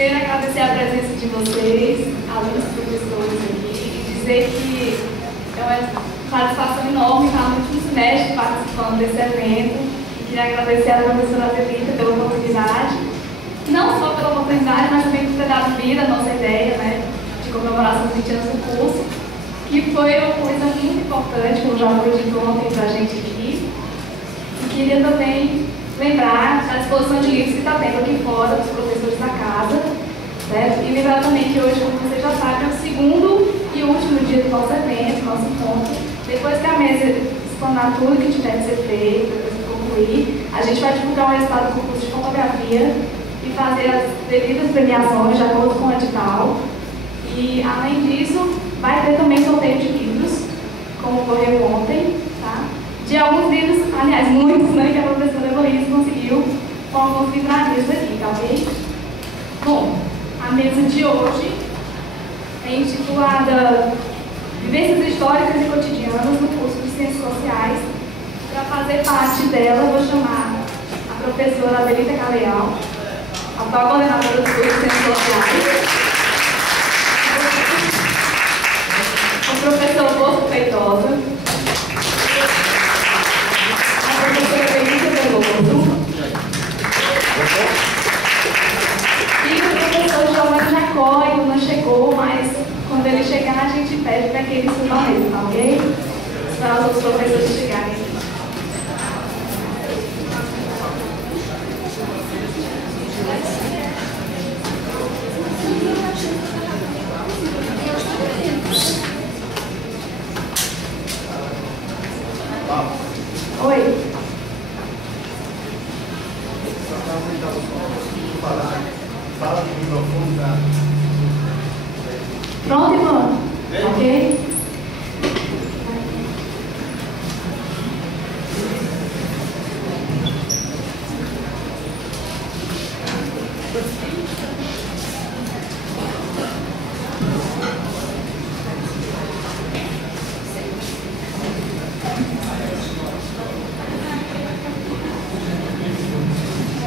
Primeiro, agradecer a presença de vocês, alunos e professores aqui, e dizer que é uma satisfação enorme estar no último semestre participando desse evento. E queria agradecer à professora Zelita pela oportunidade, não só pela oportunidade, mas também por ter dado vida à nossa ideia, né, de comemoração dos 20 anos do curso, que foi uma coisa muito importante, como já foi dito ontem para a gente aqui. E queria também lembrar da disposição de livros que está tendo aqui fora, dos professores da casa, certo? E lembrar também que hoje, como vocês já sabem, é o segundo e último dia do nosso evento, nosso encontro. Depois que a mesa explanar tudo que tiver que ser feito, depois de concluir, a gente vai divulgar o resultado do concurso de fotografia e fazer as devidas premiações de acordo com o edital. E, além disso, vai ter também sorteio de livros, como ocorreu ontem, tá? De alguns livros, aliás, muitos, né, que a professora Heloísa conseguiu com alguns livrarias aqui, tá ok? Bom, a mesa de hoje é intitulada Vivências Históricas e Cotidianas no curso de Ciências Sociais. Para fazer parte dela, eu vou chamar a professora Adelita Caleal, atual coordenadora do curso de Ciências Sociais, o professor Bosco Feitosa, a professora Elisa Veloso e o professor Giovanni Jacó. Ainda não chegou, mas quando ele chegar, a gente pede para que ele suba a mesa, tá ok? Para os outros professores chegarem. Oi. Fala no microfone, tá? Pronto, irmão? Ok?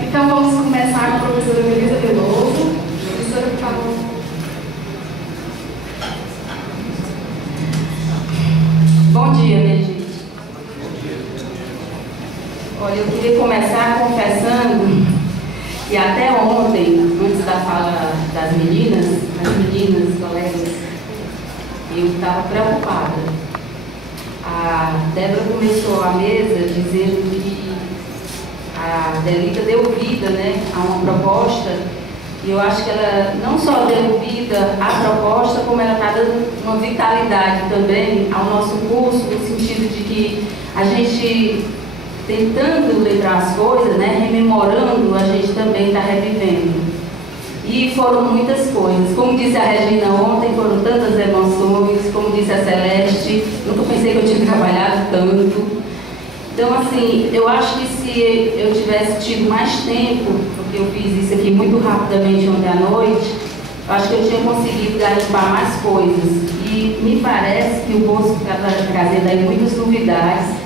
Então vamos começar com a professora Elisa Veloso. Professora, por favor. Bom dia, minha gente. Olha, eu queria começar confessando que até ontem, antes da fala das meninas, colegas, eu estava preocupada. A Débora começou a mesa dizendo que a Delita deu vida, né, a uma proposta, e eu acho que ela não só deu vida à proposta, como ela está dando uma vitalidade também ao nosso curso, no sentido de que a gente, tentando lembrar as coisas, né, rememorando, a gente também está revivendo. E foram muitas coisas. Como disse a Regina ontem, foram tantas emoções, como disse a Celeste, nunca pensei que eu tinha trabalhado tanto. Então, assim, eu acho que se eu tivesse tido mais tempo, porque eu fiz isso aqui muito rapidamente ontem à noite, eu acho que eu tinha conseguido garimpar mais coisas. E me parece que o Bosco está trazendo aí muitas novidades,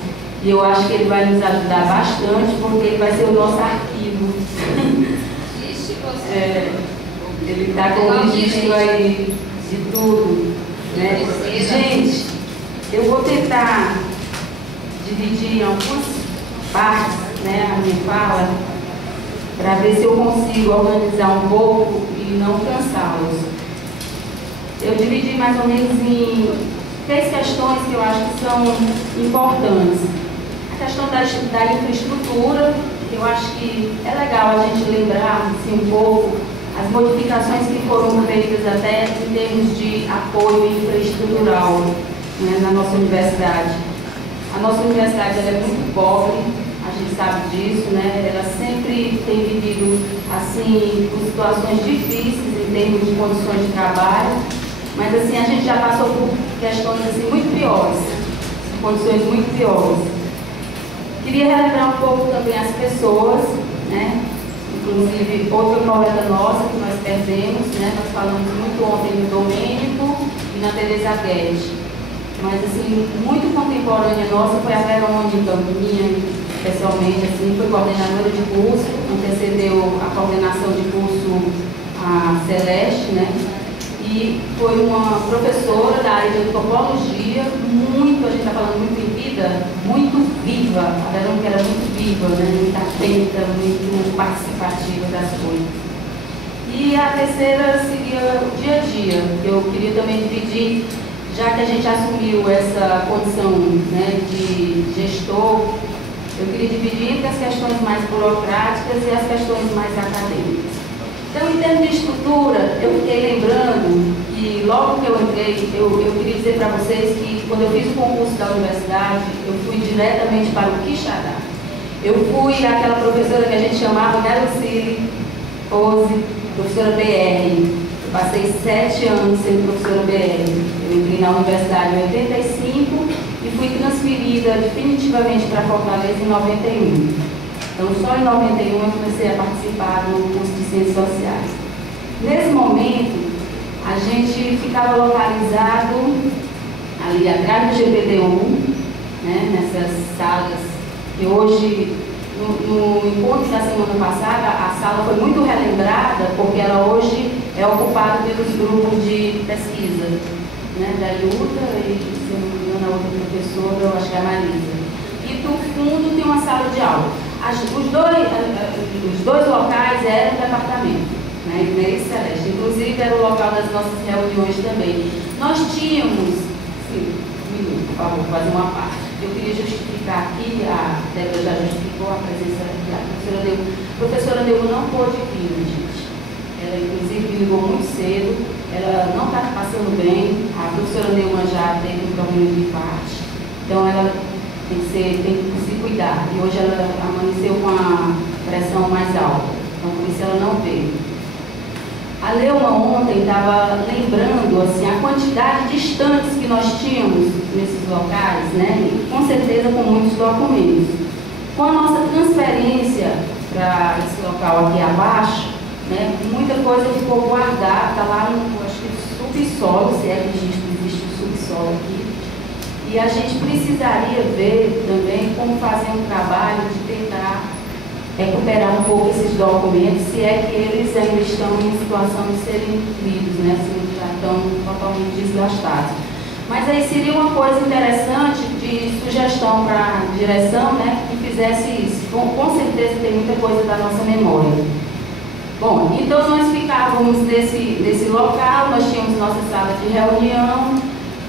e eu acho que ele vai nos ajudar bastante, porque ele vai ser o nosso arquivo. Ele está com o registro aí de tudo, né? Gente, eu vou tentar dividir em algumas partes, né, a minha fala, para ver se eu consigo organizar um pouco e não cansá-los. Eu dividi mais ou menos em 3 questões que eu acho que são importantes. A questão da infraestrutura, eu acho que é legal a gente lembrar assim, um pouco as modificações que foram feitas até em termos de apoio infraestrutural, né, na nossa universidade. A nossa universidade ela é muito pobre, a gente sabe disso, né? Ela sempre tem vivido assim, com situações difíceis em termos de condições de trabalho, mas assim, a gente já passou por questões assim, muito piores, condições muito piores. Queria relembrar um pouco também as pessoas, né? Inclusive, outra colega nossa que nós perdemos, né? Nós falamos muito ontem no Domênico e na Teresa Guedes. Mas, assim, muito contemporânea nossa foi a Verônica, minha, especialmente, assim, foi coordenadora de curso, antecedeu a coordenação de curso a Celeste, né? E foi uma professora da área de antropologia, a gente está falando muito em vida, muito viva, a Verônica era muito viva, né? Muito atenta, muito participativa das coisas. E a terceira seria o dia a dia, que eu queria também dividir, já que a gente assumiu essa condição, né, de gestor, eu queria dividir entre as questões mais burocráticas e as questões mais acadêmicas. Então, em termos de estrutura, eu fiquei lembrando que logo que eu entrei, eu queria dizer para vocês que quando eu fiz o concurso da universidade, eu fui diretamente para o Quixadá. Eu fui aquela professora que a gente chamava Nerucile Pose, professora BR. Eu passei 7 anos sendo professora BR. Eu entrei na universidade em 85 e fui transferida definitivamente para Fortaleza em 91. Então, só em 91 eu comecei a participar do curso de Ciências Sociais. Nesse momento, a gente ficava localizado ali atrás do GPD1, né, nessas salas que hoje, no encontro da semana passada, a sala foi muito relembrada, porque ela hoje é ocupada pelos grupos de pesquisa, né, da Ilta e, se eu não me engano, a outra professora, eu acho que é a Marisa. E do fundo tem uma sala de aula. Os dois locais eram um departamento, né, Inês e Celeste. Inclusive era o local das nossas reuniões também. Nós tínhamos, sim, um minuto, por favor, fazer uma parte. Eu queria justificar aqui, a Débora já justificou a presença da professora Neuva. A professora Neuva não pôde vir, gente. Ela, inclusive, me ligou muito cedo. Ela não está passando bem. A professora Neuva já teve um problema de infarto. Então, ela tem que se cuidar. E hoje ela amanheceu com a pressão mais alta. Então, por isso ela não veio. A Leuma ontem estava lembrando assim, a quantidade de estantes que nós tínhamos nesses locais, né? E, com certeza com muitos documentos. Com a nossa transferência para esse local aqui abaixo, né, muita coisa ficou guardada, está lá no, acho que, subsolo, se é que existe o subsolo aqui. E a gente precisaria ver também como fazer um trabalho de tentar recuperar um pouco esses documentos, se é que eles ainda estão em situação de serem lidos, né, se já estão totalmente desgastados. Mas aí seria uma coisa interessante de sugestão para a direção, né, que fizesse isso. Com certeza tem muita coisa da nossa memória. Bom, então nós ficávamos nesse local, nós tínhamos nossa sala de reunião.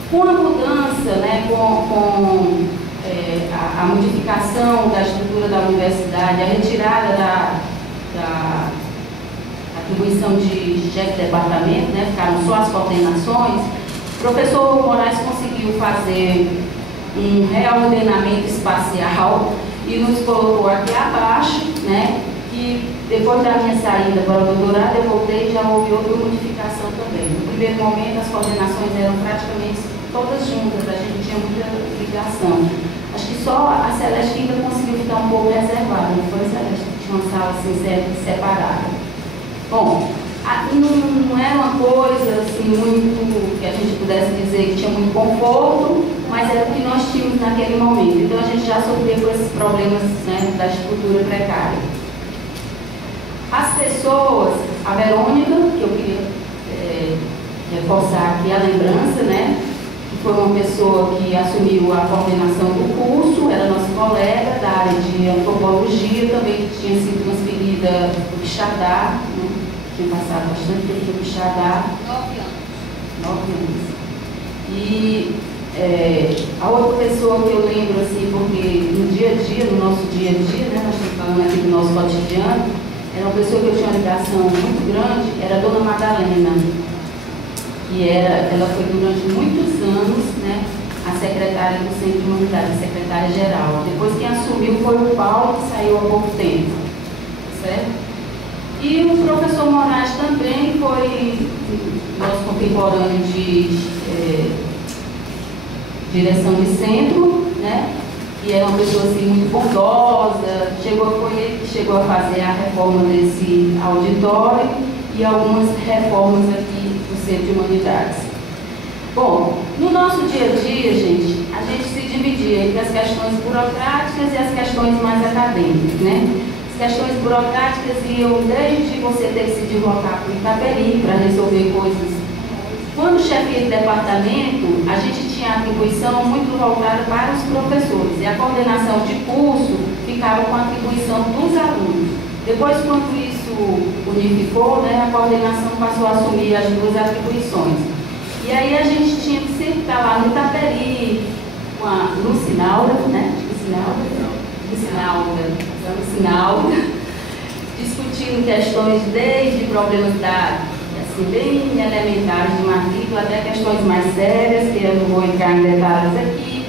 Com a mudança, né, com a modificação da estrutura da universidade, a retirada da atribuição de chefe de departamento, né, ficaram só as coordenações, o professor Moraes conseguiu fazer um reordenamento espacial e nos colocou aqui abaixo, né, e depois da minha saída para o doutorado, eu voltei e já houve outra modificação também. No primeiro momento, as coordenações eram praticamente todas juntas, a gente tinha muita ligação. Acho que só a Celeste ainda conseguiu ficar um pouco reservada, não foi, Celeste? Tinha uma sala assim, separada. Bom, não era uma coisa assim, muito que a gente pudesse dizer que tinha muito conforto, mas era o que nós tínhamos naquele momento. Então a gente já sofreu com esses problemas, né, da estrutura precária. As pessoas, a Verônica, que eu queria reforçar aqui a lembrança, né? Foi uma pessoa que assumiu a coordenação do curso, era nossa colega da área de antropologia, também tinha sido transferida para o Quixadá, né? Tinha passado bastante tempo no Quixadá. 9 anos. E a outra pessoa que eu lembro, assim, porque no dia a dia, no nosso dia a dia, né, nós estamos falando aqui do nosso cotidiano, era uma pessoa que eu tinha uma ligação muito grande, era a Dona Madalena. Ela foi durante muitos anos, né, a secretária do Centro de Humanidade, a secretária-geral. Depois quem assumiu foi o Paulo, que saiu há pouco tempo, certo? E o professor Moraes também foi nosso contemporâneo de direção de centro, né? E era uma pessoa assim, muito bondosa, foi ele que chegou a fazer a reforma desse auditório e algumas reformas aqui do Centro de Humanidades. Bom, no nosso dia a dia, gente, a gente se dividia entre as questões burocráticas e as questões mais acadêmicas, né? questões burocráticas iam desde você ter que se deslocar para o Itaperi para resolver coisas. Quando chefia de departamento, a gente tinha atribuição muito voltada para os professores, e a coordenação de curso ficava com a atribuição dos alunos. Depois, quando isso unificou, né, a coordenação passou a assumir as duas atribuições. E aí a gente tinha que sempre estar lá no Itaperi, com a Lucinalda, né? Lucinalda, discutindo questões desde problemas bem elementares de matrícula até questões mais sérias, que eu não vou entrar em detalhes aqui.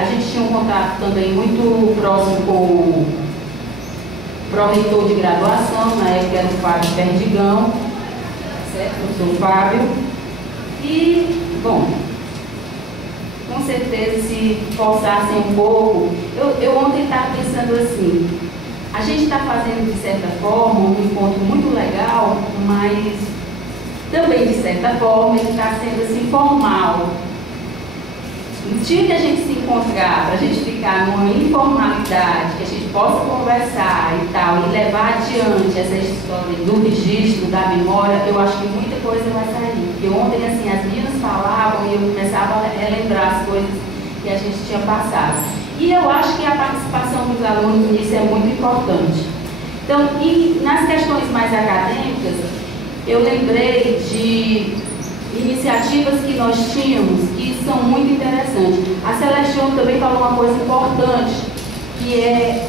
A gente tinha um contato também muito próximo com o pró-reitor de graduação, na época era o Fábio Perdigão, certo? Eu sou o Fábio. E, bom, com certeza, se forçassem um pouco, eu ontem estava pensando assim, a gente está fazendo, de certa forma, um encontro muito legal, mas também, de certa forma, ele está sendo assim, formal. No dia que a gente se encontrar, para a gente ficar numa informalidade, que a gente possa conversar e tal, e levar adiante essa história do registro, da memória, eu acho que muita coisa vai sair. Porque ontem, assim, as meninas falavam e eu começava a relembrar as coisas que a gente tinha passado. E eu acho que a participação dos alunos nisso é muito importante. Então, e nas questões mais acadêmicas, eu lembrei de iniciativas que nós tínhamos que são muito interessantes. A Celestione também falou uma coisa importante, que é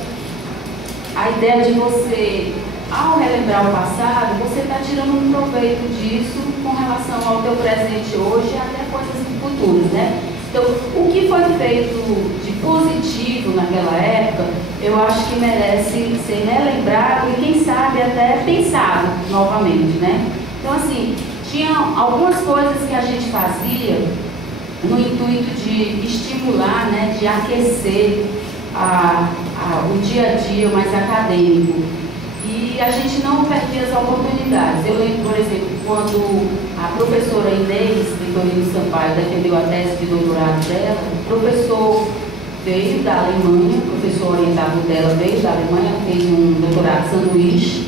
a ideia de você, ao relembrar o passado, você está tirando um proveito disso com relação ao teu presente hoje e até coisas futuras, né? Então, o que foi feito de positivo naquela época, eu acho que merece ser relembrado e, quem sabe, até pensado novamente, né? Então, assim, tinha algumas coisas que a gente fazia no intuito de estimular, né, de aquecer o dia a dia mais acadêmico. E a gente não perdia as oportunidades. Eu lembro, por exemplo, quando a professora Inês Vitorino Sampaio defendeu a tese de doutorado dela, o professor veio da Alemanha, o professor orientador dela veio da Alemanha, fez um doutorado sanduíche,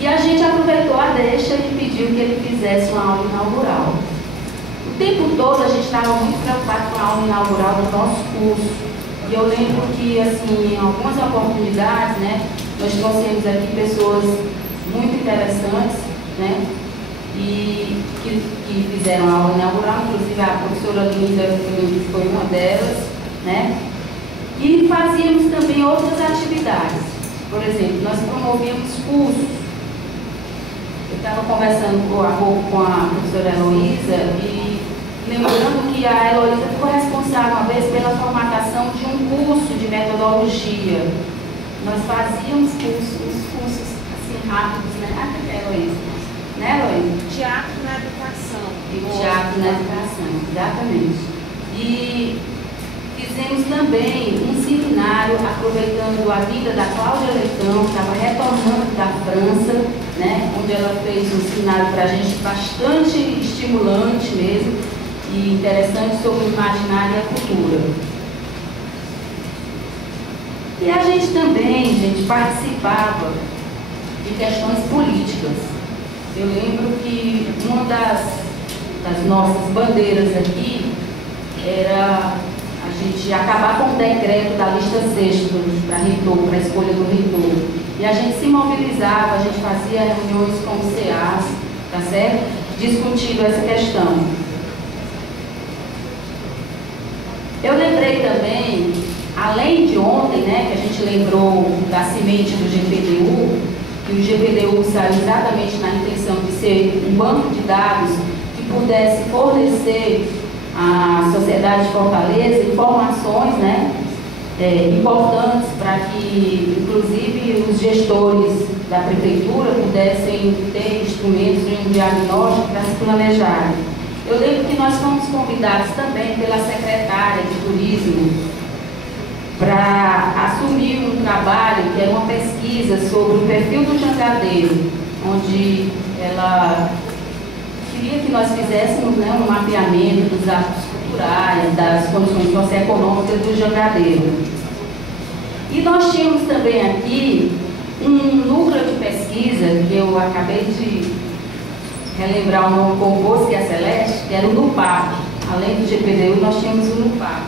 e a gente aproveitou a deixa e pediu que ele fizesse uma aula inaugural. O tempo todo a gente estava muito preocupado com a aula inaugural do nosso curso. E eu lembro que, assim, em algumas oportunidades, né, nós trouxemos aqui pessoas muito interessantes, né, e que fizeram a aula inaugural, inclusive a professora Linda foi uma delas, né, e fazíamos também outras atividades. Por exemplo, nós promovíamos cursos. Eu estava conversando há pouco com a professora Heloísa e lembrando que a Heloísa foi responsável uma vez pela formatação de um curso de metodologia. Nós fazíamos cursos assim rápidos, né, Heloísa? Né, Heloísa? Teatro na educação. E teatro na educação, exatamente. E fizemos também um seminário aproveitando a vida da Cláudia Leitão, que estava retornando da França, né, onde ela fez um seminário para a gente bastante estimulante mesmo e interessante sobre o imaginário e a cultura. E a gente também, participava de questões políticas. Eu lembro que uma das nossas bandeiras aqui era a gente acabar com o decreto da lista sexta para reitor, para a escolha do reitor. E a gente se mobilizava, a gente fazia reuniões com o CEAS, tá certo? Discutindo essa questão. Eu lembrei também, além de ontem, né, que a gente lembrou da semente do GPDU, que o GPDU saiu exatamente na intenção de ser um banco de dados que pudesse fornecer à sociedade de Fortaleza informações, né, importantes para que, inclusive, os gestores da prefeitura pudessem ter instrumentos de um diagnóstico para se planejarem. Eu lembro que nós fomos convidados também pela secretária de Turismo para assumir um trabalho que era uma pesquisa sobre o perfil do jangadeiro, onde ela queria que nós fizéssemos, né, um mapeamento dos atos culturais, das condições socioeconômicas do jangadeiro. E nós tínhamos também aqui um núcleo de pesquisa, que eu acabei de relembrar o nome composto, que é a Celeste, que era o NUPAP. Além do GPDU, nós tínhamos o NUPAP,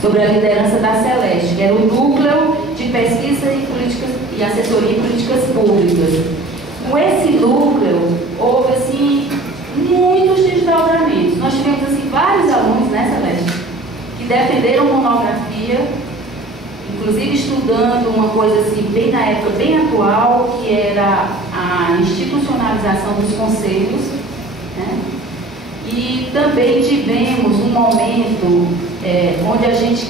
sobre a liderança da Celeste, que era o Núcleo de Pesquisa e Políticas e Assessoria em Políticas Públicas. Com esse núcleo, houve, assim, muitos desdobramentos. Nós tivemos, assim, vários alunos, né, Celeste, que defenderam monografia, inclusive estudando uma coisa, assim, bem na época, bem atual, que era a institucionalização dos conselhos, né? E também tivemos um momento onde a gente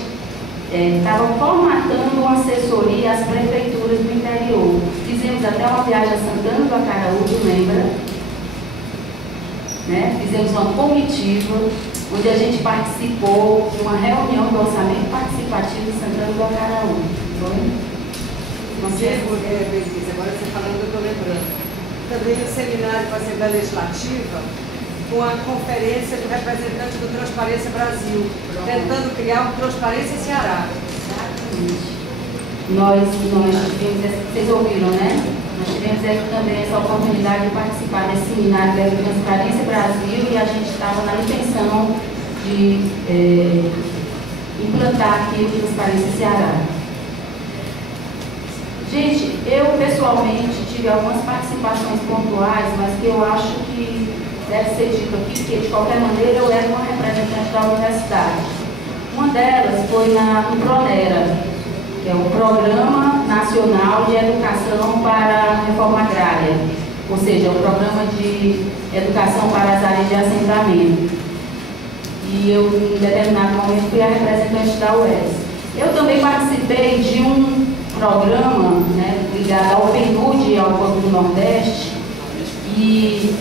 estava formatando uma assessoria às prefeituras do interior. Fizemos até uma viagem a Santana do Acaraú, lembra? Né? Fizemos uma comitiva, onde a gente participou de uma reunião do orçamento participativo de Santana do Acaraú. Agora você falando, eu estou lembrando. Também o seminário para a Assembleia Legislativa, com a conferência do representante do Transparência Brasil, tentando criar o Transparência Ceará. Nós tivemos, vocês ouviram, né? Nós tivemos também essa oportunidade de participar desse seminário da Transparência Brasil e a gente estava na intenção de implantar aqui o Transparência Ceará. Gente, eu pessoalmente tive algumas participações pontuais, mas que eu acho que deve ser dito aqui, porque de qualquer maneira eu era uma representante da universidade. Uma delas foi no PRONERA, que é o Programa Nacional de Educação para a Reforma Agrária, ou seja, o Programa de Educação para as Áreas de Assentamento. E eu, em determinado momento, fui a representante da UES. Eu também participei de um programa, né, ligado ao PNUD e ao Banco do Nordeste, e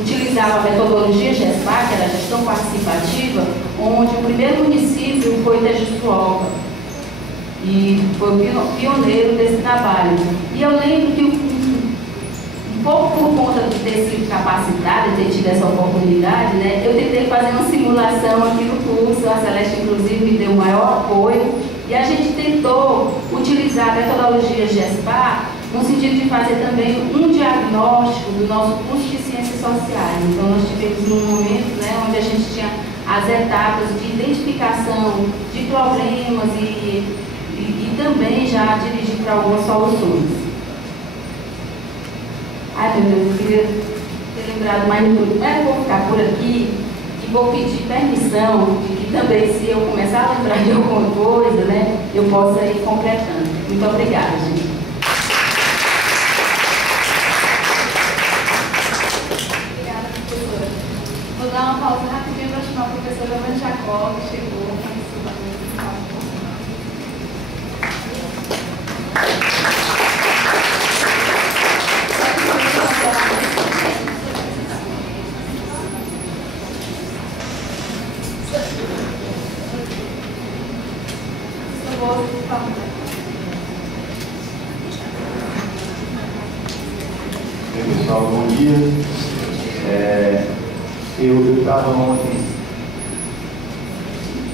utilizava a metodologia GESPAR, que era a gestão participativa, onde o primeiro município foi Tejuçuoca, e foi o pioneiro desse trabalho. E eu lembro que, um pouco por conta de ter sido capacitada, de ter tido essa oportunidade, né, eu tentei fazer uma simulação aqui no curso, a Celeste, inclusive, me deu o maior apoio, e a gente tentou utilizar a metodologia GESPAR no sentido de fazer também um diagnóstico do nosso curso de Ciências Sociais. Então, nós tivemos um momento, né, onde a gente tinha as etapas de identificação de problemas e também já dirigir para algumas soluções. Ai, meu Deus, eu queria ter lembrado mais muito, mas eu vou ficar por aqui e vou pedir permissão de que também, se eu começar a lembrar de alguma coisa, né, eu possa ir completando. Muito obrigada, gente. Vou dar uma pausa rapidinho para chamar a professora Ana Jacob, que chegou. Pessoal, bom dia. Eu estava ontem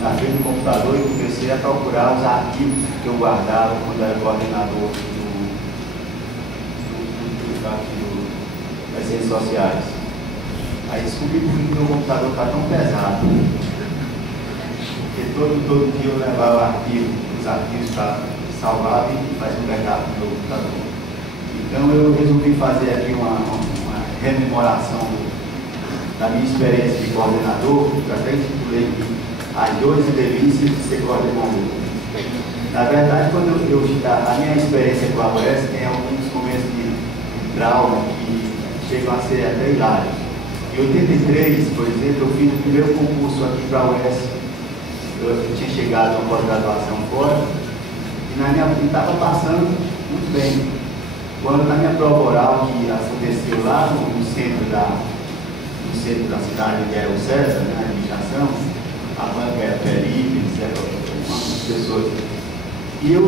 na frente do computador e comecei a procurar os arquivos que eu guardava quando era coordenador das redes sociais. Aí descobri por que meu computador está tão pesado. Porque todo dia eu levava os arquivos para salvar e fazer um backup no meu computador. Então eu resolvi fazer aqui uma rememoração da minha experiência de coordenador, que até intitulei As Dores e Delícias de Ser Coordenador. Na verdade, a minha experiência com a UES tem alguns momentos de trauma que chegam a ser até hilários. Em 83, por exemplo, eu fiz o primeiro concurso aqui para a UES. Eu tinha chegado a uma pós-graduação fora e estava passando muito bem. Quando na minha prova oral, que aconteceu lá no centro da cidade, que era o César, né, a administração, a banca era Felipe, algumas pessoas. E eu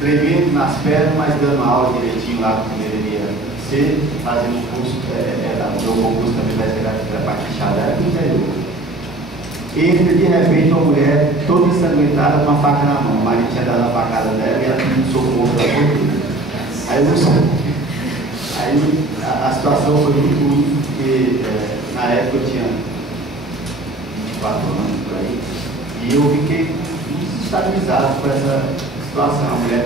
tremendo nas pernas, mas dando aula direitinho lá como deveria ser, fazendo o curso, o meu concurso também vai ser da parte de Xadrez no interior. entra de repente uma mulher toda ensanguentada com uma faca na mão. O marido tinha dado a facada dela e ela pediu socorro para a Aí eu não sei. Aí a situação foi muito ruim, porque na época eu tinha 24 anos por aí, e eu fiquei muito desestabilizado com essa situação. A mulher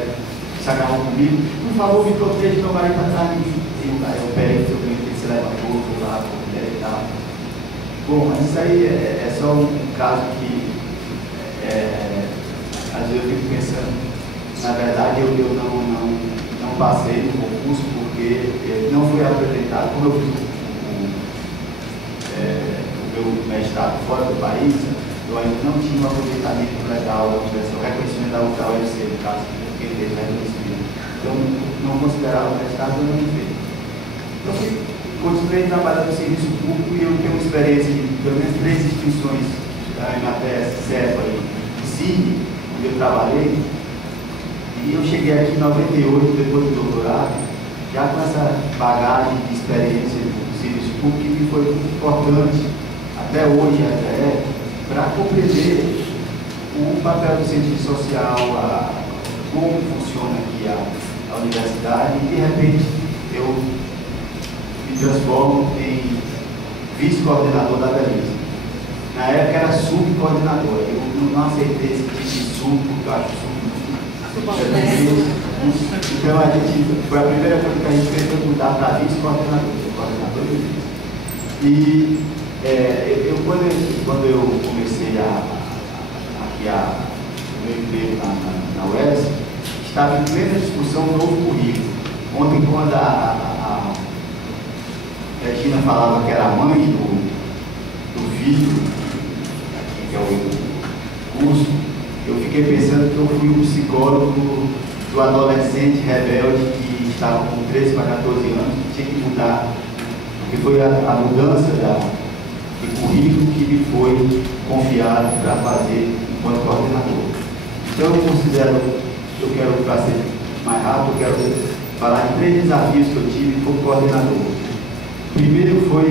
se agarrou comigo, por favor, me proteja, meu marido está atrás de mim. Aí eu peguei, ele se levantou, foi lá com a mulher e tal. Bom, mas isso aí é só um caso que às vezes eu fico pensando, na verdade eu não passei no concurso porque não fui apresentado, como eu fiz o meu mestrado fora do país, eu ainda não tinha um aproveitamento legal da universidade, o reconhecimento da UFC, no caso, porque ele teve reconhecimento. Então, não considerava o mestrado, eu não me fiz. Então, continuei trabalhando no serviço público e eu tenho uma experiência de pelo menos 3 instituições, a MATES, CEPA e CIG, onde eu trabalhei. E eu cheguei aqui em 98, depois do doutorado, já com essa bagagem de experiência do serviço público, que me foi muito importante, até hoje, para compreender o papel do cientista social, como funciona aqui a universidade, e de repente eu me transformo em vice-coordenador da Beleza. Na época era subcoordenador, eu não aceitei esse tipo de sub, porque eu acho sub. Então foi a primeira coisa que a gente fez, foi mudar para vice-coordenador, coordenador e vice. E quando eu comecei o meu emprego na UES, estava em plena discussão do novo currículo. Ontem, quando a Regina falava que era a mãe do filho, que é o curso, eu fiquei pensando que eu fui um psicólogo do adolescente rebelde que estava com 13 para 14 anos, que tinha que mudar, porque foi a mudança de currículo que me foi confiado para fazer enquanto coordenador. Então eu considero, eu quero, para ser mais rápido, eu quero falar de 3 desafios que eu tive como coordenador. O primeiro foi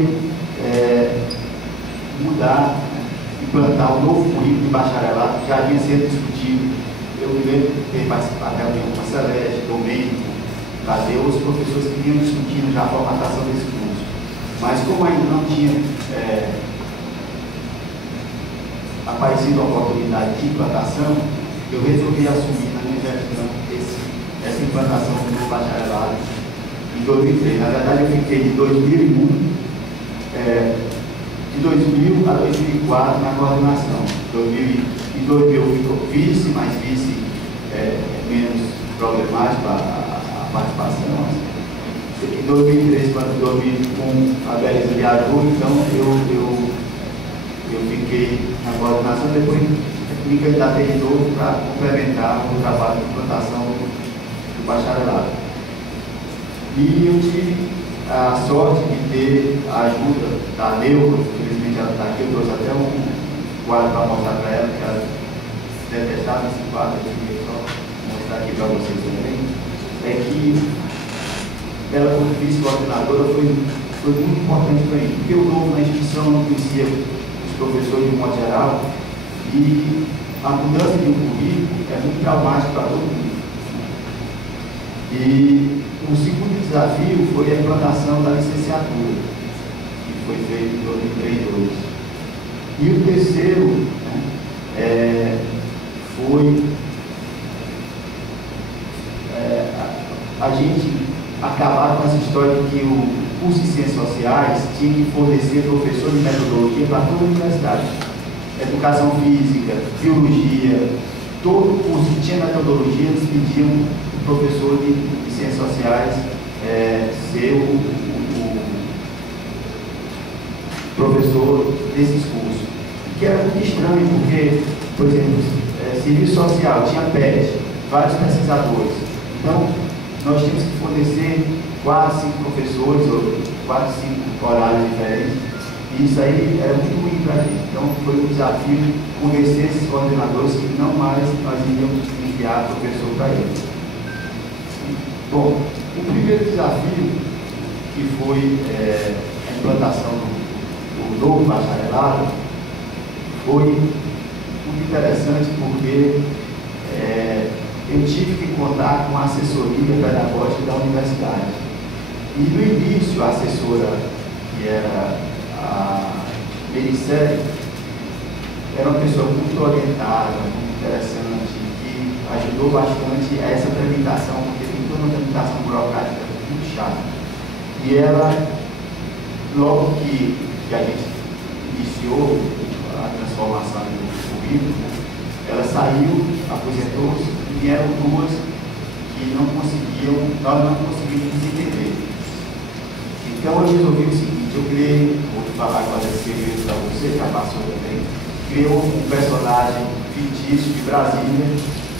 implantar um novo currículo de bacharelado que já vinha sendo discutido. Eu me lembro de ter participado da reunião com a Celeste, Domênico, Tadeu, os professores que vinham discutindo já a formatação desse curso. Mas como ainda não tinha aparecido a oportunidade de implantação, eu resolvi assumir na minha gestão essa implantação do novo bacharelado em 2003. Na verdade, eu fiquei de 2001, de 2000 a 2004 na coordenação. Em 2000 eu fui vice, mas vice menos problemático a participação. Em 2003, quando 2001 a Beleza viajou, então eu fiquei na coordenação, depois me candidatei de novo para complementar o trabalho de implantação do bacharelado. E eu tive a sorte de ter a ajuda da Neuva, infelizmente ela está aqui, eu trouxe até um quadro para mostrar para ela, que ela detestava esse quadro aqui, só mostrar aqui para vocês também, é que ela, como vice-coordenadora, foi muito importante para mim, porque eu novo na instituição, não conhecia os professores de um modo geral, e a mudança de um currículo é muito traumática para todo mundo. E o segundo desafio foi a implantação da licenciatura, que foi feita em 2003. E o terceiro foi a gente acabar com essa história de que o curso de Ciências Sociais tinha que fornecer professor de metodologia para toda a universidade. Educação física, biologia, todo curso que tinha metodologia, eles pediam o professor de Ciências Sociais ser o professor desses cursos. Que era muito estranho, porque, por exemplo, serviço social tinha PET, vários pesquisadores. Então, nós tínhamos que fornecer 4, 5 professores, ou 4, 5 horários diferentes. E isso aí era muito ruim para a gente. Então, foi um desafio convencer esses coordenadores que não mais nós iríamos enviar professor para eles. Bom, o primeiro desafio, que foi a implantação do novo bacharelado, foi muito interessante porque eu tive que contar com a assessoria pedagógica da universidade. E no início, a assessora, que era a Melissé, era uma pessoa muito orientada, muito interessante, que ajudou bastante a essa tramitação, porque tem toda uma tramitação burocrática muito chata. E ela, logo que a gente iniciou a transformação do currículo, ela saiu, aposentou-se, e vieram duas que nós não conseguimos entender. Então eu resolvi o seguinte, eu criei, vou falar agora esse segredo para você, já passou também, criou um personagem fictício de Brasília,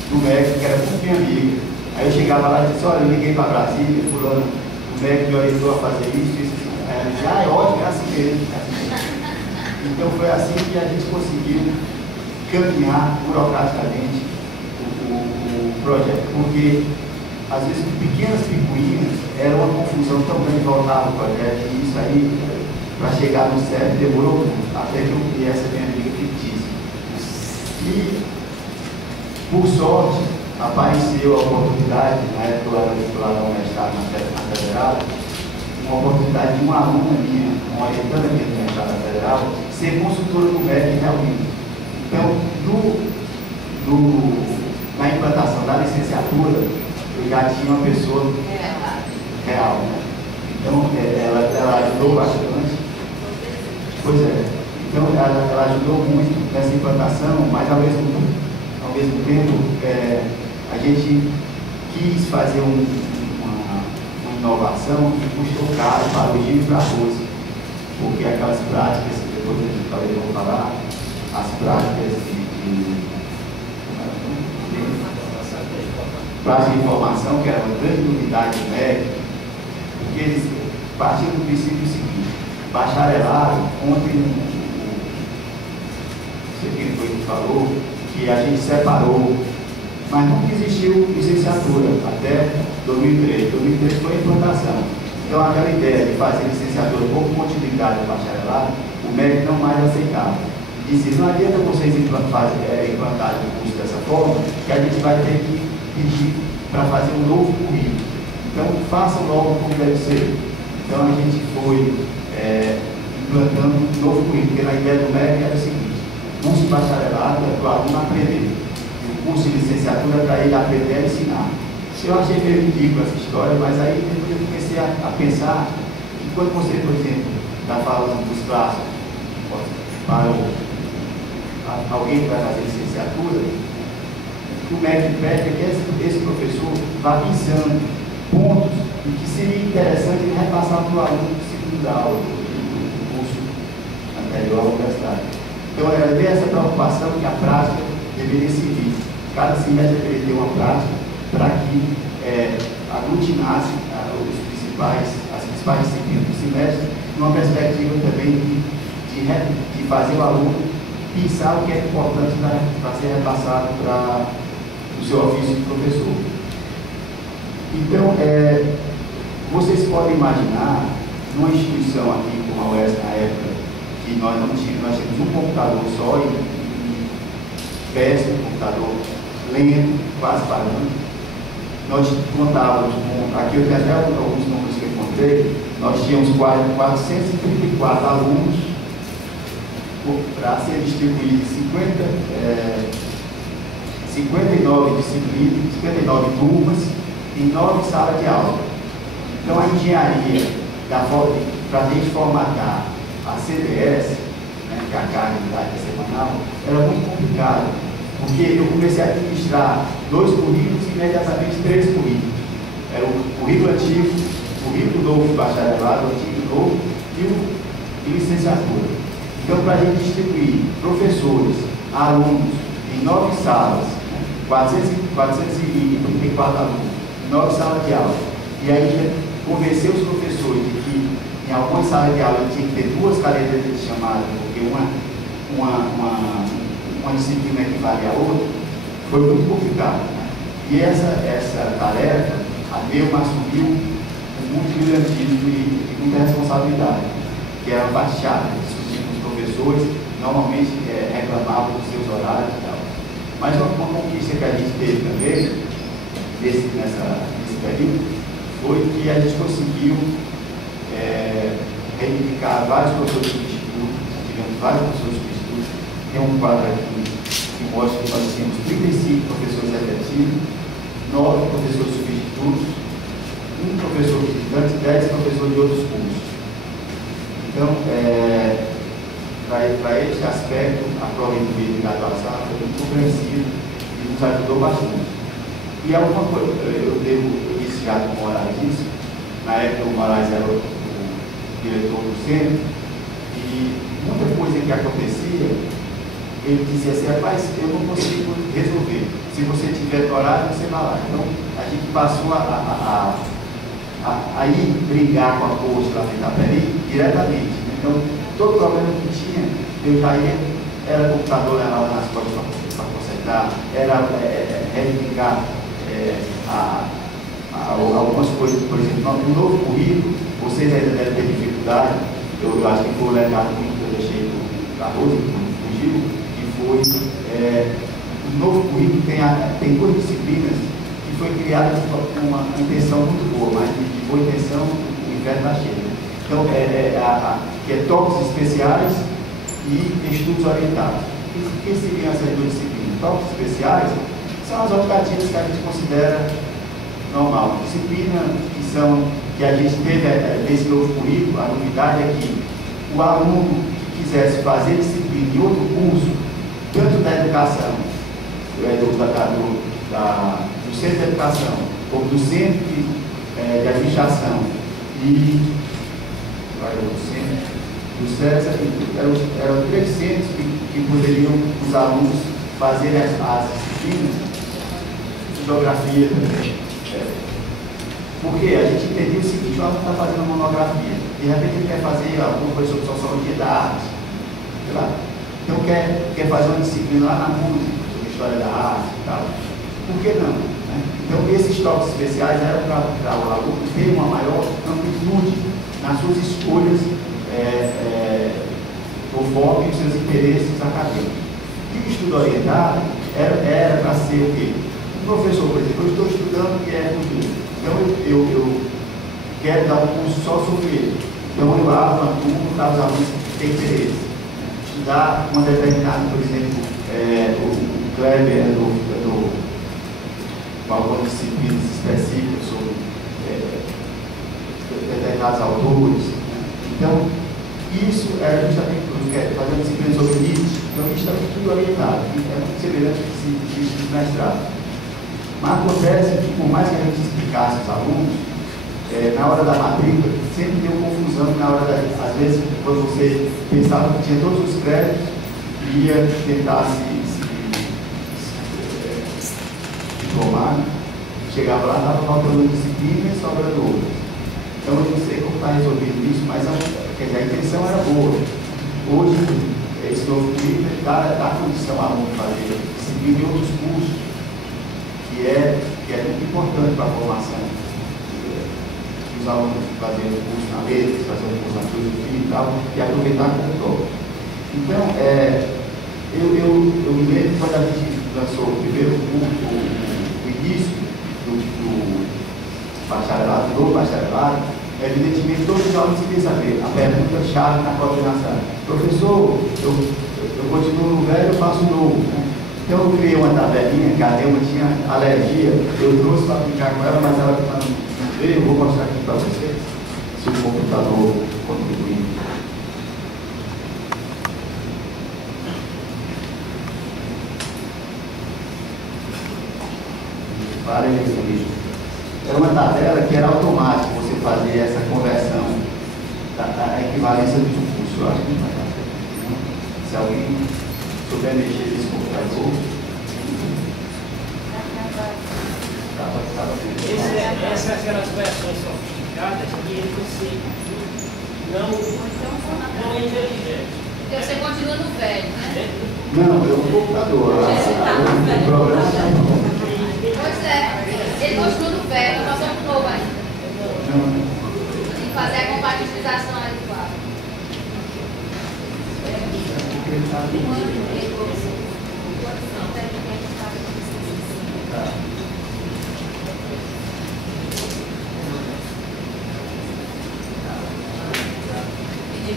do MEC, que era muito minha amiga. Aí eu chegava lá e disse, olha, eu liguei para Brasília, fulano, o MEC me orientou a fazer isso, isso, isso. Aí ela disse, é ótimo, é assim mesmo, é assim mesmo. Então foi assim que a gente conseguiu caminhar burocraticamente o projeto, porque às vezes pequenas picuinhas era uma confusão tão grande voltar o projeto, e isso aí, para chegar no certo, demorou muito, até que eu criei essa minha amiga fictícia. E, por sorte, apareceu a oportunidade, na época eu era titular da mestrado na Federal, uma oportunidade de uma aluna minha, uma orientanda minha do mestrado na Federal, ser consultora do MEC realmente. Então, na implantação da licenciatura, eu já tinha uma pessoa real, né? Então, ela ajudou bastante. Pois é. Então, ela ajudou muito nessa implantação, mas ao mesmo tempo, a gente quis fazer uma inovação que custou caro para o Gil e para a Rose, porque aquelas práticas, que depois eu vou falar, as práticas prática de informação, que era uma grande novidade do MEC, porque eles partiam do princípio seguinte: bacharelado, ontem, não sei quem foi que falou, que a gente separou, mas nunca existiu licenciatura até 2003. 2003 foi a implantação. Então, aquela ideia de fazer licenciatura com continuidade do bacharelado, o MEC não mais aceitava. Disse, não adianta vocês implantarem o curso dessa forma, que a gente vai ter que pedir para fazer um novo currículo. Então, façam logo como deve ser. Então, a gente foi implantando um novo currículo, porque a ideia do MEC era o seguinte: o curso de bacharelado é para o aluno aprender, e o curso de licenciatura é para ele aprender a ensinar. Eu achei meio ridículo essa história, mas aí depois eu comecei a pensar que quando você, por exemplo, está falando dos clássicos para alguém que vai fazer licenciatura, o MEC pede que esse professor vá visando pontos em que seria interessante ele repassar para o aluno do segundo grau do curso anterior à universidade. Então, era ter essa preocupação que a prática deveria servir. Cada semestre deveria ter uma prática para que aglutinasse as principais disciplinas do semestre, numa perspectiva também de fazer o aluno pensar o que é importante para ser repassado para o seu ofício de professor. Então, vocês podem imaginar, numa instituição aqui como a UES na época, que nós tínhamos um computador só e péssimo, computador lento, quase parando. Nós contávamos com, aqui eu tenho até alguns números que eu encontrei, nós tínhamos 434 alunos para ser distribuídos em 59 disciplinas, 59 turmas, em 9 salas de aula. Então, a engenharia, para a gente formatar a CDS, né, que é a carga de didática semanal, era muito complicado, porque eu comecei a administrar 2 currículos e imediatamente 3 currículos. Era o currículo antigo, o currículo novo de bacharelado, o antigo novo e licenciatura. Então, para a gente distribuir professores, alunos, em 9 salas, 434 alunos, 9 salas de aula, e aí convencer os professores de que em algumas salas de aula tinha que ter 2 cadeiras de chamada, porque uma disciplina equivale à outra, foi muito complicado, né? E essa tarefa, a meu assumiu com muito brilhantismo e muita responsabilidade, que era uma parte chata, discutir com os professores normalmente reclamavam dos seus horários e tal. Mas uma conquista que a gente teve também, nesse período, foi que a gente conseguiu reivindicar vários professores substitutos, tivemos vários professores substitutos. Tem um quadro aqui que mostra que nós tínhamos 35 professores efetivos, 9 professores substitutos, um professor visitante, 10 professores de outros cursos. Então, para esse aspecto, a prova de graduação foi muito compreensiva e nos ajudou bastante. E alguma coisa, eu disse já com o Moraes disso, na época o Moraes era o diretor do centro, e muita coisa que acontecia, ele dizia assim: rapaz, eu não consigo resolver. Se você tiver horário, você vai lá. Então, a gente passou a ir brigar com a posta lá na Peri diretamente. Então, todo problema que tinha, eu já ia, era computador, levava nas costas para consertar, era reivindicar algumas coisas, por exemplo, no novo currículo, vocês ainda devem ter dificuldade, eu acho que foi o legado que eu deixei do Cardoso, que fugiu, que foi o novo currículo tem duas disciplinas que foi criada com uma intenção muito boa, mas de boa intenção o inferno está cheio. Então, que é tópicos especiais e estudos orientados. O que seriam essas duas disciplinas? Tópicos especiais são as optativas que a gente considera normal. Disciplina que a gente teve nesse novo currículo, a novidade é que o aluno que quisesse fazer disciplina em outro curso, tanto da educação, do centro de educação, como do centro de administração e do CERES, eram 3 centros que poderiam os alunos fazer as disciplinas de geografia também. Porque a gente entendeu o seguinte: o aluno está fazendo uma monografia, de repente ele quer fazer alguma coisa sobre sociologia da arte, sei lá. Então quer fazer uma disciplina lá na música, sobre história da arte e tal. Por que não? Né? Então esses tópicos especiais eram para o aluno ter uma maior amplitude nas suas escolhas conforme os seus interesses acadêmicos. E o estudo orientado era para ser o quê? Um professor, por exemplo, eu estou estudando que é futuro. Então eu quero dar um curso só sobre ele. Então eu abro uma turma para os alunos que têm interesse. Estudar uma determinada, por exemplo, o Kleber com algumas disciplinas específicas sobre determinados autores. Então, isso era justamente fazer uma disciplina sobre Nietzsche. Então, isso está tudo orientado. É muito semelhante que se mestrado. Mas acontece que, por mais que a gente explicasse aos alunos, na hora da matrícula, sempre deu confusão na hora às vezes, quando você pensava que tinha todos os créditos e ia tentar se diplomar, chegava lá, estava faltando disciplina e sobrando outras. Então, eu não sei como está resolvido isso, mas a intenção era boa. Hoje, esse novo currículo dá condição ao aluno fazer disciplina em outros cursos, que é muito importante para a formação. Os alunos fazerem o curso na letras, fazerem o curso na filosofia e tal, e aproveitar como tópico. Então, eu me lembro quando a gente lançou o primeiro curso, o início do bacharelado, evidentemente todos os alunos queriam saber a pergunta-chave na coordenação: professor, eu continuo no velho, eu faço novo, né? Então eu criei uma tabelinha, que a Delma tinha alergia, eu trouxe para aplicar com ela, mas ela não veio. Eu vou mostrar aqui para vocês, se o computador contribuir. Era uma tabela que era automática, você fazer essa conversão da equivalência dos cursos. Eu acho que não vai dar certo. Se alguém souber mexer nesse computador, essas são aquelas versões sofisticadas que você não é inteligente. Então você continua no velho, né? não, é um computador. O programa não. Pois é, ele continua no velho, nós somos novo ainda. Tem que fazer a compatibilização adequada. Pedir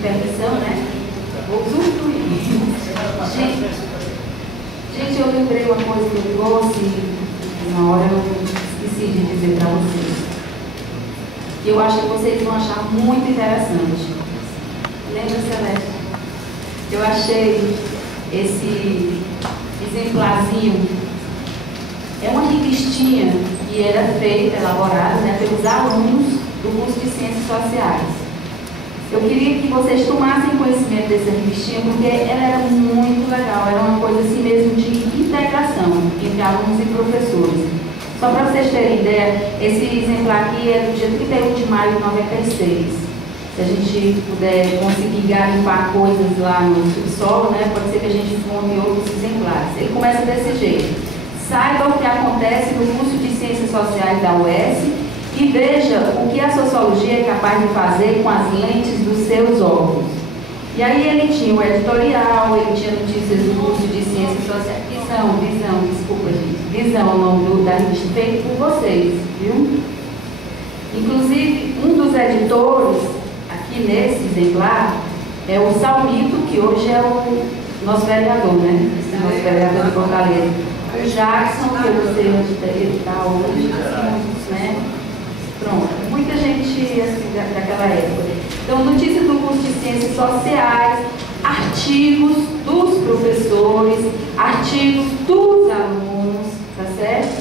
permissão, né? Vou usufruir. Gente, eu lembrei uma coisa que eu trouxe, na hora eu esqueci de dizer para vocês. E eu acho que vocês vão achar muito interessante. Lembra, Celeste? Eu achei esse exemplarzinho. É uma revistinha que era feita, elaborada, né, pelos alunos do curso de Ciências Sociais. Eu queria que vocês tomassem conhecimento dessa revistinha, porque ela era muito legal, era uma coisa assim mesmo de integração entre alunos e professores. Só para vocês terem ideia, esse exemplar aqui é do dia 31 de maio de 96. Se a gente puder conseguir garimpar coisas lá no subsolo, né, pode ser que a gente encontre outros exemplares. Ele começa desse jeito: saiba o que acontece no curso de Ciências Sociais da UES e veja o que a sociologia é capaz de fazer com as lentes dos seus óculos. E aí ele tinha o editorial, ele tinha notícias do curso de Ciências Sociais. Visão, desculpa, gente. Visão é o nome da revista, feito por vocês, viu? Inclusive, um dos editores, aqui nesse exemplar, é o Salmito, que hoje é o nosso vereador, né? Nosso vereador de Fortaleza. O Jackson, que eu não sei onde ele está hoje, né? Pronto, muita gente assim, daquela época. Então, notícias do curso de Ciências Sociais, artigos dos professores, artigos dos alunos, tá certo?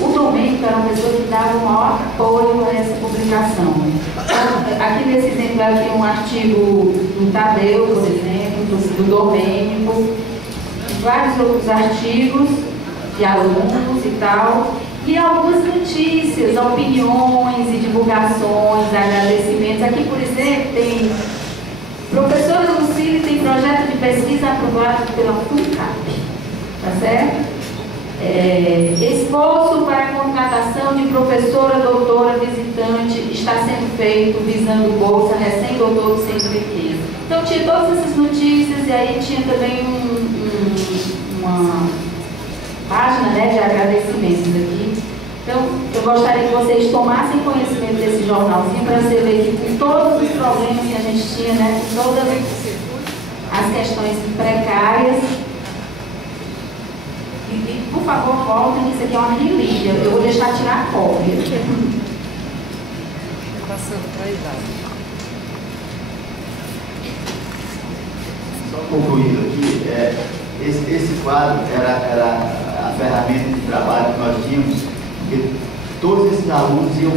O Domênico era uma pessoa que dava o maior apoio a essa publicação. Então, aqui nesse exemplar tem um artigo do Tadeu, por exemplo, do Domênico, vários outros artigos de alunos e tal. E algumas notícias, opiniões e divulgações, agradecimentos. Aqui, por exemplo, tem professora Lucília tem projeto de pesquisa aprovado pela FUNCAP, tá certo? Esforço para a contratação de professora, doutora, visitante está sendo feito visando bolsa, recém-doutor sem pesquisa. Então tinha todas essas notícias e aí tinha também uma página, né, de agradecimentos aqui. Então, eu gostaria que vocês tomassem conhecimento desse jornalzinho para você ver que com todos os problemas que a gente tinha, né, com todas as questões precárias, e por favor, voltem, isso aqui é uma relíquia, eu vou deixar tirar a cópia. Passando para a idade. Só concluindo aqui, esse quadro era a ferramenta de trabalho que nós tínhamos, porque todos esses alunos iam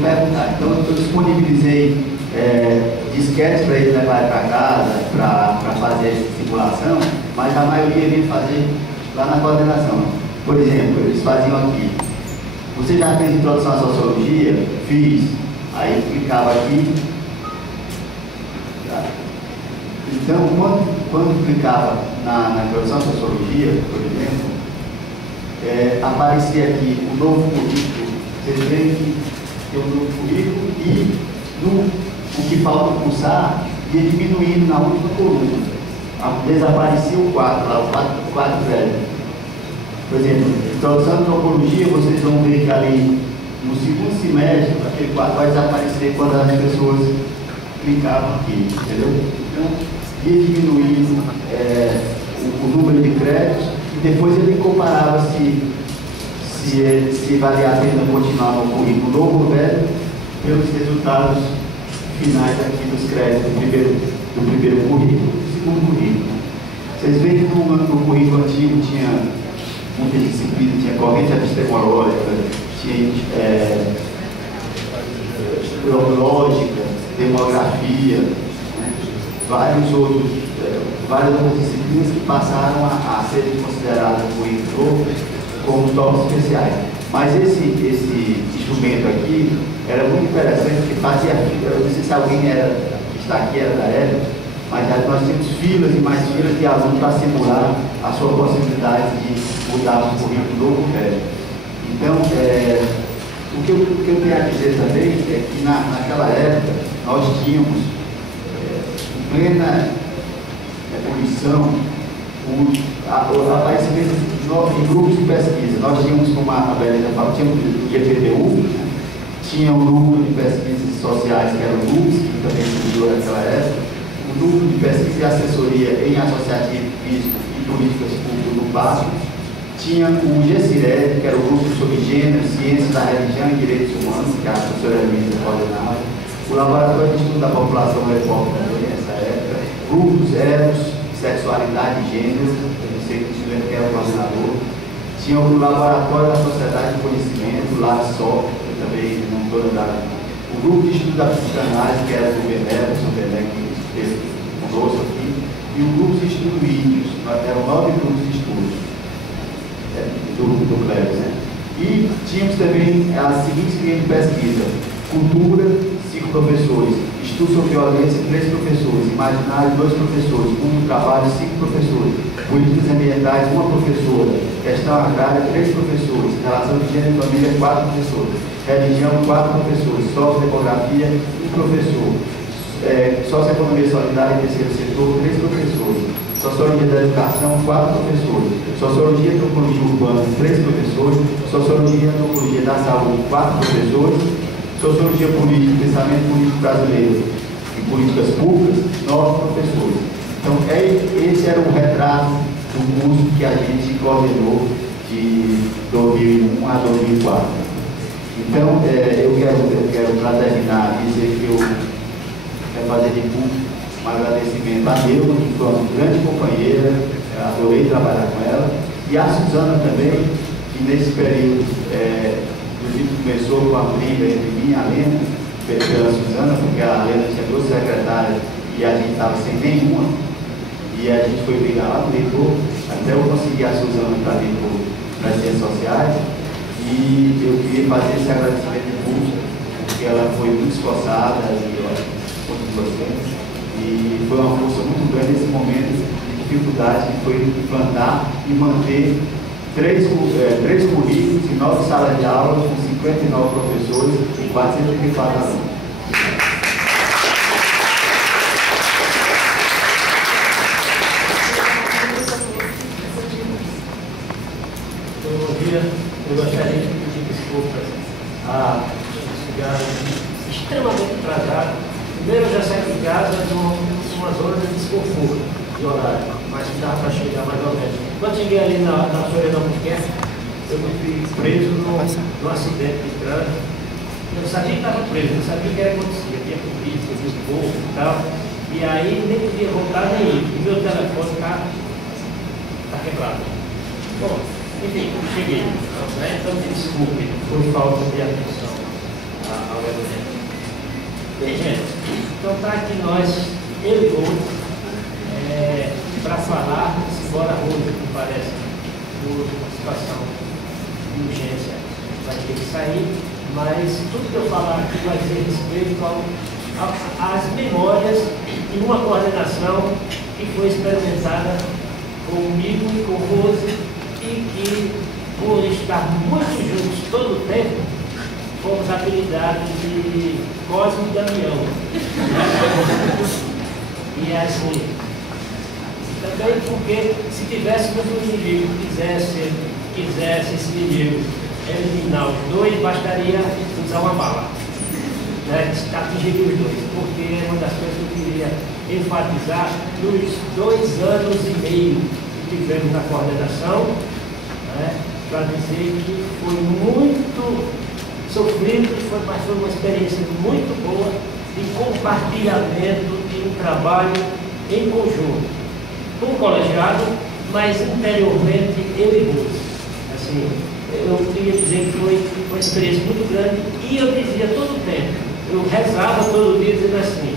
perguntar. Então, eu disponibilizei disquetes para eles levarem para casa, para fazer essa simulação, mas a maioria vinha fazer lá na coordenação. Por exemplo, eles faziam aqui: você já fez introdução à sociologia? Fiz. Aí clicava aqui. Tá? Então, quando clicava na introdução à sociologia, por exemplo, aparecia aqui o novo currículo. Vocês veem que tem um novo currículo e o que falta cursar ia diminuindo na última coluna. Desaparecia o 4 lá, o 4 velho. Por exemplo, introdução à antropologia, vocês vão ver que ali no segundo semestre, aquele 4 vai desaparecer quando as pessoas clicavam aqui, entendeu? Então, ia diminuindo o número de créditos e depois ele comparava se valia a pena continuar no currículo novo ou velho pelos resultados finais aqui dos créditos do primeiro currículo, do segundo currículo. Vocês veem que no currículo antigo tinha muitas disciplinas, tinha corrente epistemológica, tinha lógica, demografia, né? várias outras disciplinas que passaram a serem consideradas no currículo como tópicos especiais. Mas esse instrumento aqui era muito interessante, porque fazia fila. Eu não sei se alguém que está aqui era da época, mas nós tínhamos filas e mais filas de alunos para simular a sua possibilidade de mudar o currículo novo velho. Então, o que eu tenho a dizer também é que naquela época nós tínhamos, em plena poluição, aparecimento em grupos de pesquisa. Nós tínhamos, como a Belinda falou, tínhamos o GPTU, tinha um núcleo de pesquisas sociais, que era o NUPS, que também surgiu naquela época, o núcleo de pesquisa e assessoria em associativo físico e políticas públicas do PASO, tinha o GCIRED, que era o grupo sobre gênero, ciência da religião e direitos humanos, que a professora Elisa coordenava, o Laboratório de Estudo da População Repórter também, nessa época, grupos eros, sexualidade e gênero, eu sei que o estudante que era o coordenador, tinha o Laboratório da Sociedade de Conhecimento, o LABSOC, que eu também não estou lembrado, o grupo de estudo da psicanálise, que era do Bené, o São Bené, que fez conosco aqui, e o grupo de estudo índios, eram 9 grupos de estudo do Cleves, né? E tínhamos também as seguintes linhas de pesquisa: cultura, 5 professores, estudo sobre violência, 3 professores, imaginário, 2 professores, mundo do trabalho, 5 professores, políticas ambientais, 1 professora, questão agrária, 3 professores, relação de gênero e família, 4 professores, religião, 4 professores, sociodemografia, 1 professor, socioeconomia solidária e terceiro setor, 3 professores, sociologia da educação, 4 professores, sociologia e antropologia urbana, 3 professores, sociologia e antropologia da saúde, 4 professores, sociologia política, pensamento político brasileiro e políticas públicas, 9 professores. Então, esse era o retrato do curso que a gente coordenou de 2001 a 2004. Então, eu quero para terminar, dizer que eu quero fazer de público um agradecimento a Neuza, que foi uma grande companheira, adorei trabalhar com ela, e a Suzana também, que nesse período, inclusive começou com a briga entre mim e a Lena, pela Suzana, porque a Lena tinha 2 secretárias e a gente estava sem nenhuma, e a gente foi brigar lá no reitor, até eu conseguir a Suzana para vir para as ciências sociais, e eu queria fazer esse agradecimento de público, porque ela foi muito esforçada e eu continua sendo. E foi uma força muito grande nesse momento de dificuldade que foi implantar e manter 3 currículos e 9 salas de aula com 59 professores e 434 alunos. Eu gostaria de pedir desculpas a chegar extremamente atrasado. Primeiro, eu já saí de casa de umas horas de desconforto de horário, mas dá para chegar mais ou menos. Quando cheguei ali na Floriana Albuquerque, eu me fui preso num acidente de trânsito. Eu sabia que estava preso, não sabia o que era acontecer, tinha polícia, tinha povo e tal. E aí nem podia voltar nem ir, e meu telefone está quebrado. Bom, enfim, cheguei. Né? Então me desculpe por falta de atenção ao evento. Bem, gente, então está aqui nós, eu e outros, para falar, embora hoje, me parece, por uma situação de urgência, vai ter que sair, mas tudo que eu falar aqui vai ser respeito às memórias de uma coordenação que foi experimentada comigo e com Rose, e que, por estar muito juntos todo o tempo, fomos apelidados de Cosme e Damião. E assim, também porque se tivéssemos um inimigo que quisesse esse inimigo eliminar os 2, bastaria usar uma bala, né? Atingir os 2, porque é uma das coisas que eu queria enfatizar nos 2 anos e meio que tivemos na coordenação, né? Para dizer que foi muito sofrido, mas foi uma experiência muito boa de compartilhamento de um trabalho em conjunto, com o colegiado, mas interiormente eu e Rose. Assim, eu queria dizer que foi uma experiência muito grande, e eu dizia todo o tempo, eu rezava todo dia dizendo assim: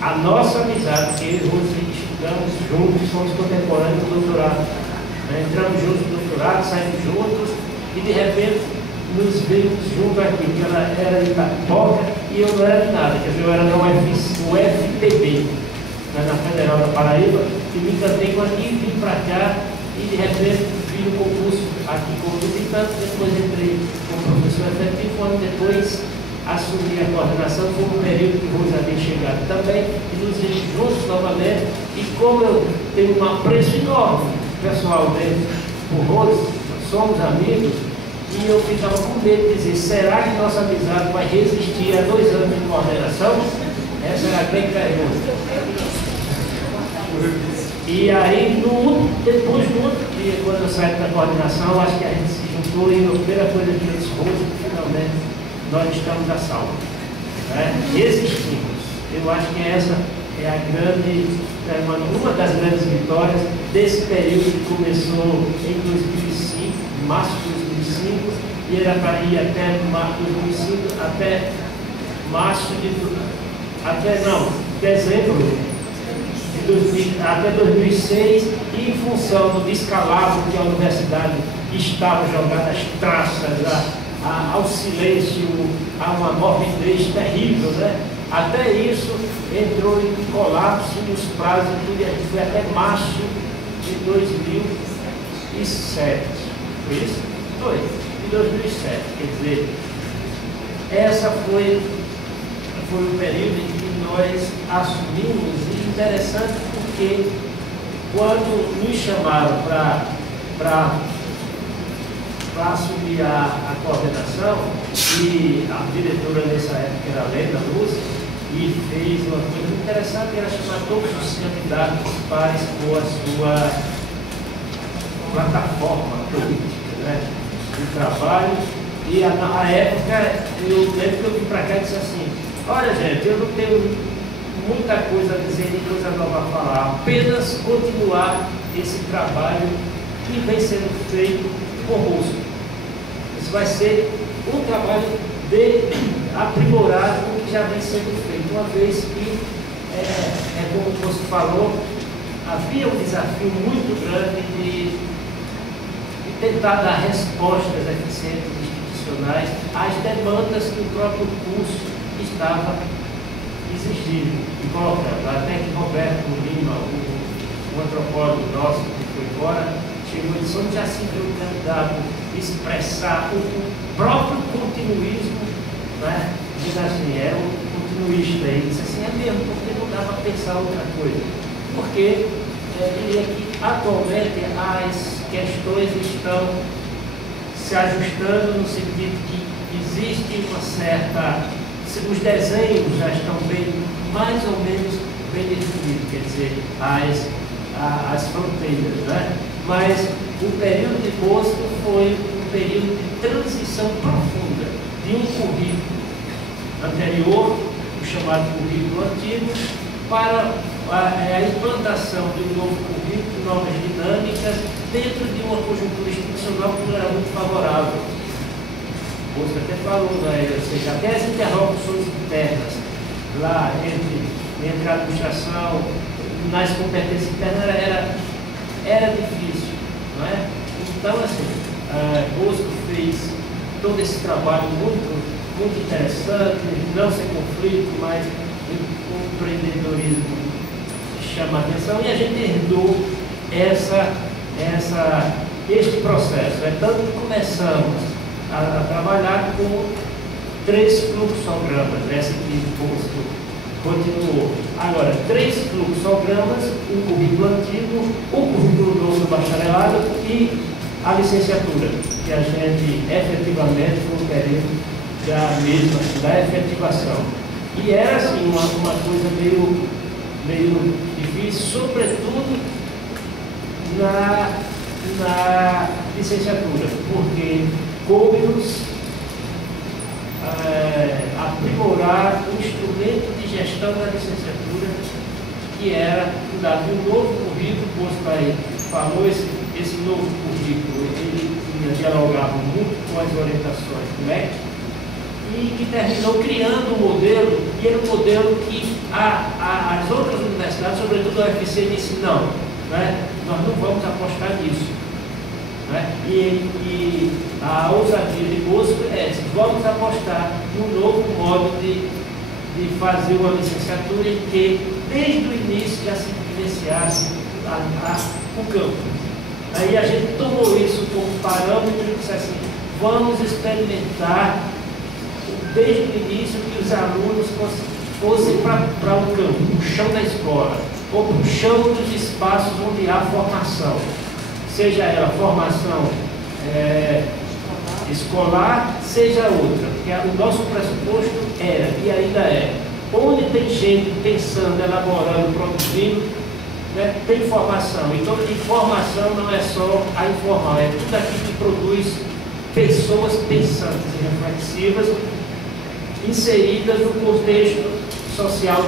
a nossa amizade, que eu e Rose estudamos juntos, somos contemporâneos do doutorado, né? Entramos juntos no doutorado, saímos juntos, e de repente nos vimos juntos aqui, porque ela era de Itapipoca e eu não era de nada, quer dizer, eu era na UFPB, na Federal da Paraíba, e me encantei com aqui, vim para cá, e de repente fiz um concurso aqui como visitante, depois entrei como professor efetivo, um ano depois assumir a coordenação, foi um período que Rose havia chegado também, e nos vimos juntos novamente, e como eu tenho um apreço enorme pessoal dele por Rose, somos amigos, e eu ficava com medo de dizer, será que nossa amizade vai resistir a 2 anos de coordenação? Essa era a grande pergunta. E aí, depois do outro dia, quando eu saí da coordenação, acho que a gente se juntou e a primeira coisa que eu disse, Rose, finalmente, nós estamos a salvo. Resistimos. Eu acho que essa é a grande, uma das grandes vitórias desse período que começou em 2005, março de 2005, e era para ir até março de 2005, até dezembro até 2006, e em função do descalabro que a universidade estava jogando às traças, ao silêncio, a uma morbidez terrível, né? Até isso entrou em colapso nos prazos, e a gente foi até março de 2007. Foi isso? Foi, de 2007. Quer dizer, essa foi o período em que nós assumimos, e interessante porque quando nos chamaram para assumir a coordenação, e a diretora nessa época era a Leda Luz, e fez uma coisa interessante, que era chamar todos os candidatos para expor a sua plataforma política, né, de trabalho. E na época, eu lembro que eu vim para cá e disse assim, olha gente, eu não tenho muita coisa a dizer, nem coisa nova a falar, apenas continuar esse trabalho que vem sendo feito conosco. Isso vai ser um trabalho de aprimorar o que já vem sendo feito, uma vez que, como você falou, havia um desafio muito grande de tentar dar respostas eficientes institucionais às demandas que o próprio curso estava exigindo e colocando. Até que Roberto Lima, o antropólogo nosso que foi embora, chegou e disse, onde já se viu o candidato expressar o próprio continuismo, né? Diz assim, era um continuista, ele disse assim, é mesmo, porque não dá para pensar outra coisa. Porque diria que atualmente as questões estão se ajustando no sentido que existe uma certa, os desenhos já estão bem, mais ou menos bem definidos, quer dizer, as fronteiras, né? Mas o período de Bosco foi um período de transição profunda de um currículo anterior, o chamado currículo antigo, para a implantação de um novo currículo, novas dinâmicas, dentro de uma conjuntura institucional que não era muito favorável. Bosco até falou, né? Ou seja, até as interlocuções internas, lá entre a administração, nas competências internas, era difícil, não é? Então, assim, Bosco fez todo esse trabalho muito interessante, não sem conflito, mas o empreendedorismo chama a atenção, e a gente herdou este processo. Tanto que começamos a trabalhar com 3 fluxogramas, essa que Bosco continuou. Agora, 3 fluxogramas, um currículo antigo, um currículo novo do bacharelado e a licenciatura, que a gente efetivamente foi um período da efetivação. E era assim, uma coisa meio difícil, sobretudo na licenciatura, porque coube-nos aprimorar o instrumento de gestão da licenciatura, que era dado um novo currículo. O Bosco aí falou, esse novo currículo, ele dialogava muito com as orientações do MEC, e que terminou criando um modelo, e era um modelo que as outras universidades, sobretudo a UFC, disse não, né? Nós não vamos apostar nisso. Né? E a ousadia de Bosco é essa, vamos apostar num novo modo de fazer uma licenciatura em que, desde o início, já se vivenciasse o campo. Aí a gente tomou isso como parâmetro e disse assim, vamos experimentar desde o início, que os alunos fossem para o campo, o chão da escola, ou para o chão dos espaços onde há formação, seja ela formação escolar, seja outra, porque o nosso pressuposto era, e ainda é, onde tem gente pensando, elaborando, produzindo, né, tem formação. Então, informação não é só a informal, é tudo aquilo que produz pessoas pensantes e reflexivas, inseridas no contexto social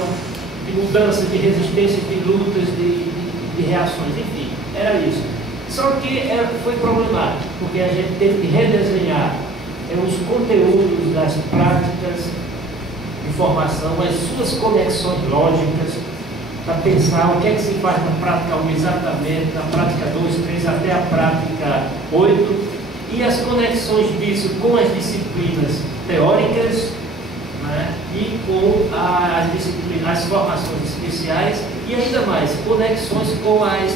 de mudança, de resistência, de lutas, de reações, enfim, era isso. Só que foi problemático, porque a gente teve que redesenhar os conteúdos das práticas de formação, as suas conexões lógicas, para pensar o que é que se faz na prática 1 exatamente, na prática 2, 3, até a prática 8, e as conexões disso com as disciplinas teóricas, né, e com as disciplinas, as formações especiais, e ainda mais, conexões com as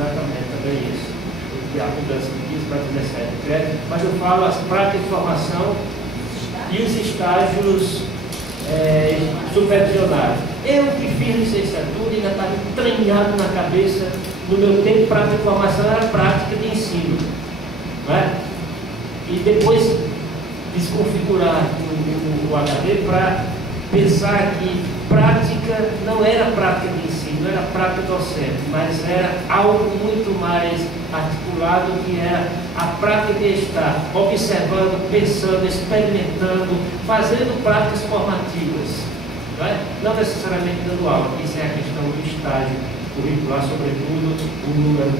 exatamente, também isso. E a mudança de 15 para 17 créditos, mas eu falo as práticas de formação e os estágios supervisionados. Eu que fiz licenciatura ainda estava entranhado na cabeça, no meu tempo, prática de formação era prática de ensino. Não é? E depois desconfigurar o HD para pensar que prática não era prática de ensino, não era prática docente, mas era algo muito mais articulado, que era a prática de estar observando, pensando, experimentando, fazendo práticas formativas, não necessariamente dando aula. Isso é a questão do estágio curricular, sobretudo o número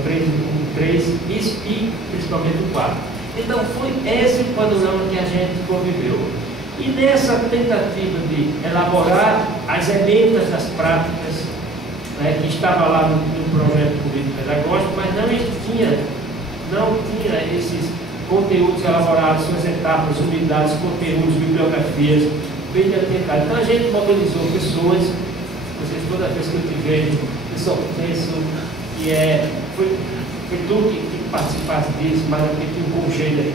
3 e principalmente o 4. Então foi esse o panorama que a gente conviveu. E nessa tentativa de elaborar as emendas das práticas, né, que estava lá no projeto político-pedagógico, mas não tinha esses conteúdos elaborados, suas etapas, unidades, conteúdos, bibliografias, bem identificados. Então a gente mobilizou pessoas, vocês, toda vez que eu te vejo, eu só penso que foi tu que participaste disso, mas eu tenho um conselho,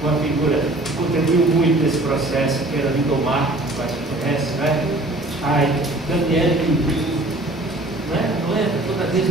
uma figura que contribuiu muito nesse processo, que era Lindomar, que você conhece, né? Daniel, né? Não é? Toda vez